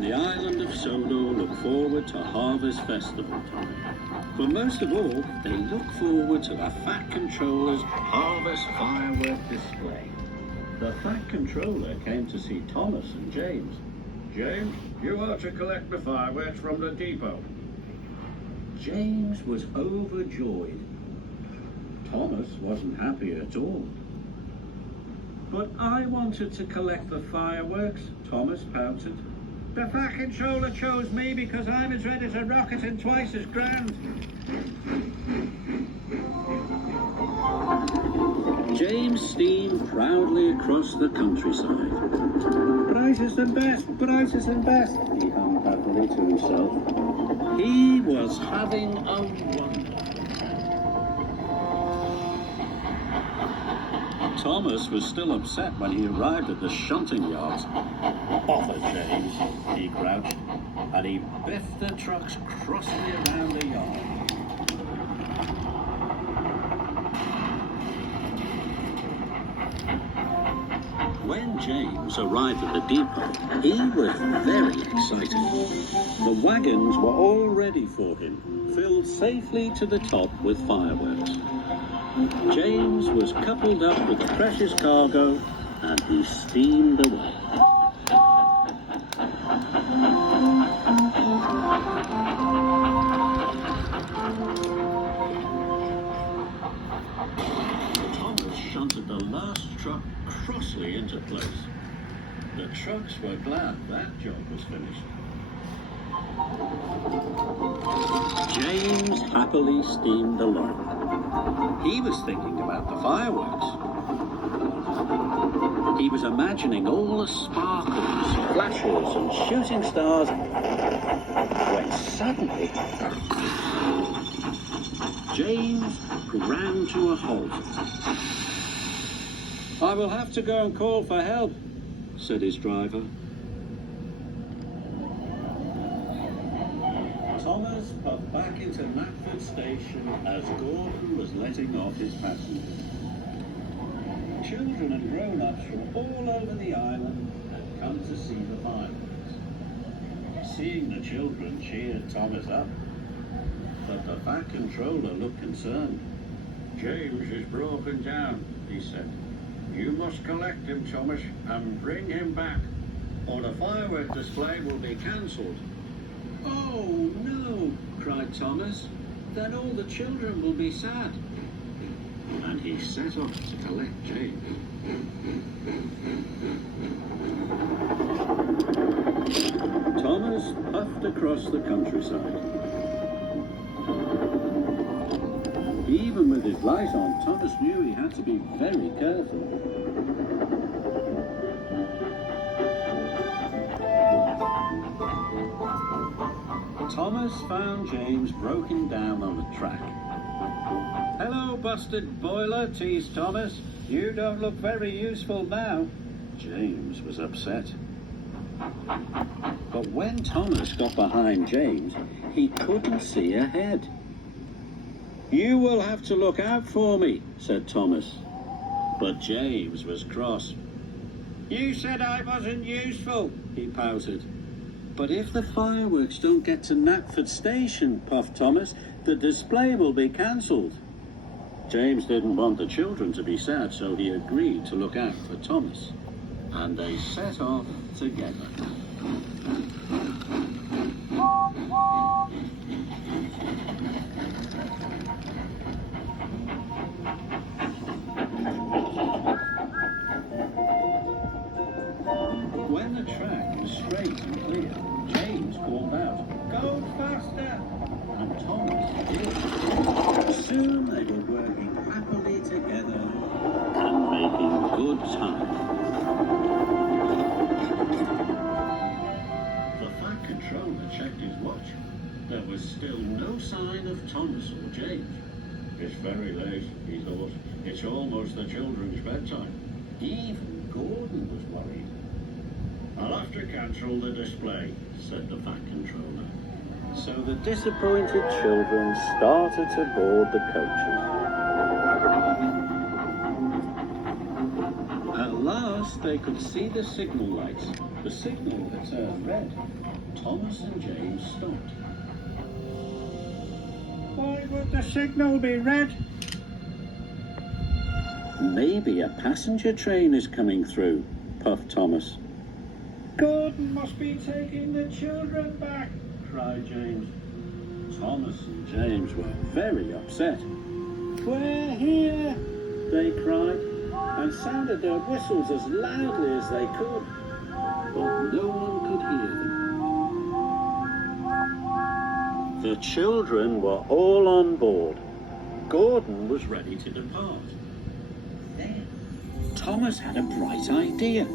on the island of Solo look forward to Harvest Festival time. But most of all, they look forward to the Fat Controller's Harvest Firework Display. The Fat Controller came to see Thomas and James. James, you are to collect the fireworks from the depot. James was overjoyed. Thomas wasn't happy at all. But I wanted to collect the fireworks, Thomas pouted. The Fat Controller chose me because I'm as red as a rocket and twice as grand. James steamed proudly across the countryside. Brightest and best, brightest and best, he hummed happily to himself. He was having a wonder. Thomas was still upset when he arrived at the shunting yards. Bother, James, he grouched, and he biffed the trucks crossly around the yard. When James arrived at the depot, he was very excited. The wagons were all ready for him, filled safely to the top with fireworks. James was coupled up with the precious cargo, and he steamed away. Thomas shunted the last truck crossly into place. The trucks were glad that job was finished. James happily steamed along. He was thinking about the fireworks. He was imagining all the sparkles, flashes, and shooting stars, when suddenly James ground to a halt. "I will have to go and call for help," said his driver. Thomas puffed back into Knapford Station as Gordon was letting off his passengers. Children and grown-ups from all over the island had come to see the fireworks. Seeing the children cheered Thomas up, but the Fat Controller looked concerned. James is broken down, he said. You must collect him, Thomas, and bring him back, or the firework display will be cancelled. "Oh, no," cried Thomas. "Then all the children will be sad." And he set off to collect James. Thomas puffed across the countryside. Even with his light on, Thomas knew he had to be very careful. Thomas found James broken down on the track. "Hello, busted boiler," teased Thomas. "You don't look very useful now." James was upset. But when Thomas got behind James, he couldn't see ahead. "You will have to look out for me," said Thomas. But James was cross. You said I wasn't useful, he pouted. "But if the fireworks don't get to Knapford Station," puffed Thomas, "the display will be cancelled." James didn't want the children to be sad, so he agreed to look out for Thomas. And they set off together. When the track was straight and clear, James called out, "Go faster!" And Thomas did. Soon they were working happily together and making good time. The Fat Controller checked his watch. There was still no sign of Thomas or James. It's very late, he thought. It's almost the children's bedtime. Even Gordon was worried. I'll have to cancel the display, said the Fat Controller. So the disappointed children started to board the coaches. At last, last they could see the signal lights, the signal had turned red. Thomas and James stopped. Why would the signal be red? Maybe a passenger train is coming through, puffed Thomas. Gordon must be taking the children back, cried James. Thomas and James were very upset. We're here, They cried and sounded their whistles as loudly as they could, but no one could hear them. The children were all on board. Gordon was ready to depart. Then Thomas had a bright idea.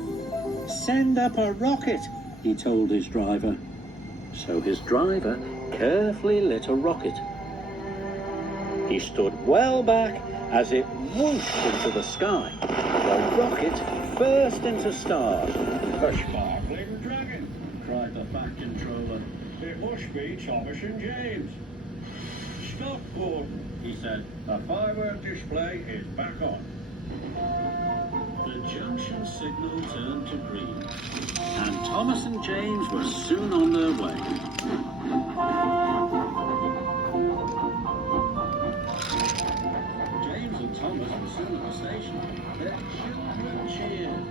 "Send up a rocket," he told his driver. So his driver carefully lit a rocket. He stood well back as it whooshed into the sky. The rocket burst into stars. a sparkling dragon, cried the Fat Controller. It must be Thomas and James. Stop, Gordon, he said. The firework display is back on. The junction signal turned to green, and Thomas and James were soon on their way. James and Thomas were soon at the station. Their children cheered.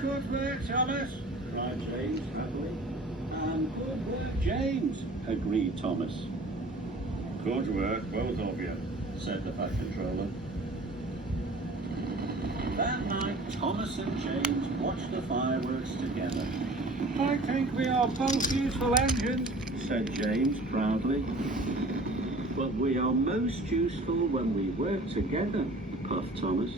Good work, Thomas, cried James happily. And good work, James, agreed Thomas. Good work, both of you, said the Fat Controller. That night, Thomas and James watched the fireworks together. I think we are both useful engines, Said James proudly. But we are most useful when we work together, puffed Thomas.